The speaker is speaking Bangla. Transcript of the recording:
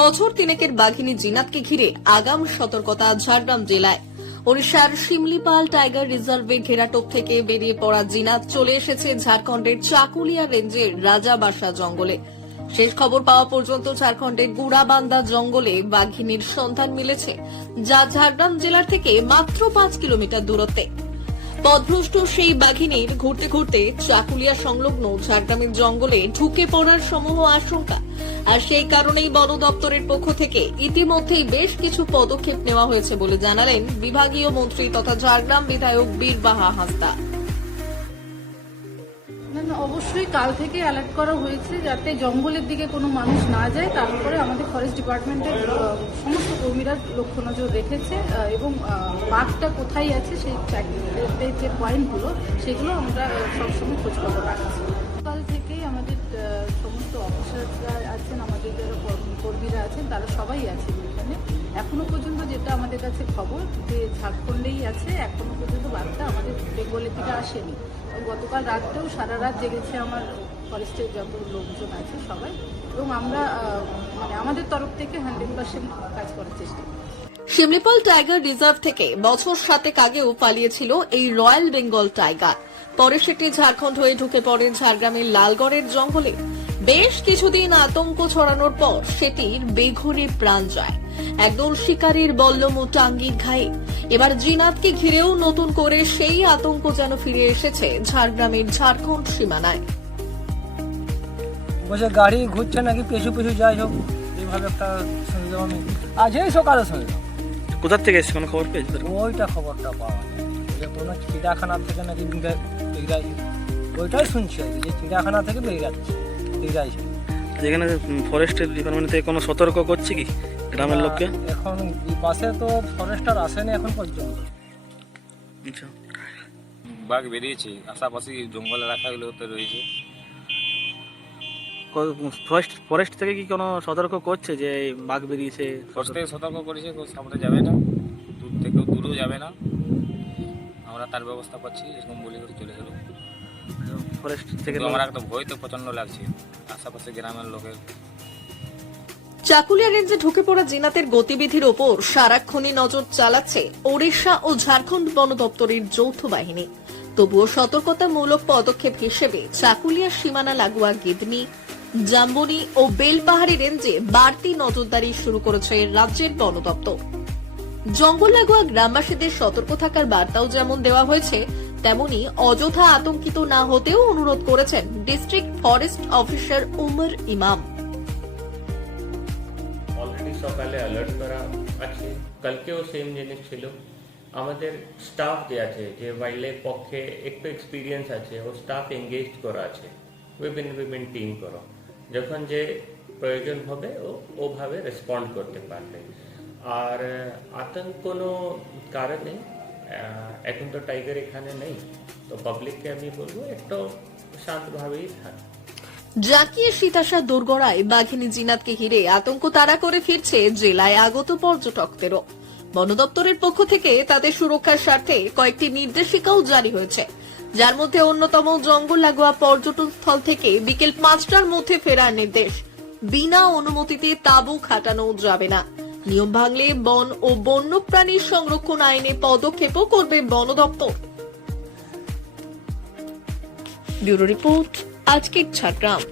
বছর তিনেকের বাঘিনী জিনাতকে ঘিরে আগাম সতর্কতা ঝাড়গ্রাম জেলায়। ওড়িশার শিমলিপাল টাইগার রিজার্ভে ঘেরাটোপ থেকে বেরিয়ে পড়া জিনাত চলে এসেছে ঝাড়খণ্ডের চাকুলিয়া রেঞ্জের রাজাবাসা জঙ্গলে। শেষ খবর পাওয়া পর্যন্ত ঝাড়খণ্ডের গুড়াবান্দা জঙ্গলে বাঘিনীর সন্ধান মিলেছে, যা ঝাড়গ্রাম জেলার থেকে মাত্র 5 কিলোমিটার দূরত্বে। পথভ্রষ্ট সেই বাঘিনীর ঘুরতে ঘুরতে চাকুলিয়া সংলগ্ন ঝাড়গ্রামের জঙ্গলে ঢুকে পড়ার সমূহ আশঙ্কা, আর সেই কারণেই বন দপ্তরের পক্ষ থেকে ইতিমধ্যেই বেশ কিছু পদক্ষেপ নেওয়া হয়েছে বলে জানালেন বিভাগীয় মন্ত্রী তথা ঝাড়গ্রাম বিধায়ক বীরবাহা হাঁসদা। অবশ্যই কাল থেকে অ্যালার্ট করা হয়েছে যাতে জঙ্গলের দিকে কোনো মানুষ না যায়। তারপরে আমাদের ফরেস্ট ডিপার্টমেন্টের সমস্ত কর্মীরা লক্ষ্য নজর রেখেছে এবং বাঘটা কোথায় আছে সেই যে পয়েন্টগুলো সেগুলো আমরা সবসময় খোঁজখবর রাখছি। কাল থেকেই আমাদের সমস্ত অফিসাররা আছেন, আমাদের যারা কর্মীরা আছেন তারা সবাই আছেন এখানে। এখনো পর্যন্ত যেটা আমাদের কাছে খবর যে ঝাড়খণ্ডেই আছে, এখনো পর্যন্ত বাঘটা আমাদের বেঙ্গলের দিকে আসেনি। গতকাল রাতেও সারা রাত জেগেছে আমার ফরেস্টের যত লোকজন আছে সবাই, এবং আমরা আমাদের তরফ থেকে 100% কাজ করার চেষ্টা করি। শিমলিপাল টাইগার রিজার্ভ থেকে বছর 7 আগেও পালিয়েছিল এই রয়্যাল বেঙ্গল টাইগার। পরে সেটি ঝাড়খণ্ড হয়ে ঢুকে পড়ে ঝাড়গ্রামের লালগড়ের জঙ্গলে। বেশ কিছুদিন আতঙ্ক ছড়ানোর পর সেটির বেঘরে প্রাণ যায় একদল শিকারীর বল্লম ও টাঙ্গির ঘায়ে। এবার জিনাতকে ঘিরেও নতুন করে সেই আতঙ্ক যেন ফিরে এসেছে ঝাড়গ্রামের ঝাড়খণ্ড সীমানায়। বসে গাড়ি ঘুরছে নাকি পেছু পেছু যাই হোক, এইভাবে একটা শুনলাম আমি আজই সকালে শুনলাম। কোথা থেকে এসেছে, কোনো খবর পেয়েছে? ওইটা খবরটা পাওয়া যায় যে কোনো চিড়িয়াখানা থেকে নাকি ওইটাই শুনছি যে চিড়িয়াখানা থেকে বেরিয়ে যেখানে ফরেস্টের ডিপার্টমেন্ট থেকে কোনো সতর্ক করছে কি গ্রামের লোককে? এখন এই পাশে তো ফরেস্টার আসেনি এখন পর্যন্ত। আচ্ছা, বাঘ বেরিয়েছে, আশাপাশি জঙ্গল এলাকাগুলোতে রয়েছে। ফরেস্ট থেকে কি কোনো সতর্ক করছে যে বাঘ বেরিয়েছে? ফরেস্ট থেকে সতর্ক করেছে, সামনে যাবে না, দূর থেকেও দূরেও যাবে না, আমরা তার ব্যবস্থা করছি, এরকম বলে করে চলে যাবে। ফরেস্ট থেকে আমার একটা ভয় তো প্রচন্ড লাগছে আশেপাশে গ্রামের লোকের। চাকুলিয়া রেঞ্জে ঢুকে পড়া জিনাতের গতিবিধির ওপর সারাক্ষণই নজর চালাচ্ছে ওড়িশা ও ঝাড়খণ্ড বন দপ্তরের যৌথ বাহিনী। তবুও সতর্কতামূলক পদক্ষেপ হিসেবে চাকুলিয়া সীমানা লাগোয়া গিদনি, জাম্বনি ও বেলপাহাড়ি রেঞ্জে বাড়তি নজরদারি শুরু করেছে রাজ্যের বন দপ্তর। জঙ্গল লাগোয়া গ্রামবাসীদের সতর্ক থাকার বার্তাও যেমন দেওয়া হয়েছে, তেমনি অযথা আতঙ্কিত না হতেও অনুরোধ করেছেন ডিস্ট্রিক্ট ফরেস্ট অফিসার উমর ইমাম। অলরেডি সকালে অ্যালার্ট করা আছে, কালকেও সেম জিনিস ছিল। আমাদের স্টাফ যে আছে, যে ওয়াইল্ড লাইফ পক্ষে একটু এক্সপিরিয়েন্স আছে, ও স্টাফ এঙ্গেজ করা আছে, উইমেন টিম করা, যখন যে প্রয়োজন হবে ওভাবে রেসপন্ড করতে পারবে। আর আতঙ্ক কোনো কারণে এখন তো টাইগার এখানে নেই, তো পাবলিককে আমি বলবো একটু শান্তভাবেই থাক। জাকিয়ে শীতাশা দোরগড়ায় বাঘিনী জিনাতকে ঘিরে আতঙ্ক তাড়া করে ফিরছে জেলায় আগত পর্যটকদেরও। বন দপ্তরের পক্ষ থেকে তাদের সুরক্ষার স্বার্থে কয়েকটি নির্দেশিকাও জারি হয়েছে, যার মধ্যে অন্যতম জঙ্গল লাগোয়া পর্যটন স্থল থেকে বিকেল 5টার মধ্যে ফেরার নির্দেশ। বিনা অনুমতিতে তাঁবু খাটানো যাবে না। নিয়ম ভাঙলে বন ও বন্যপ্রাণীর সংরক্ষণ আইনে পদক্ষেপও করবে বন দপ্তর। ব্যুরো রিপোর্ট, আজকের ঝাড়গ্রাম।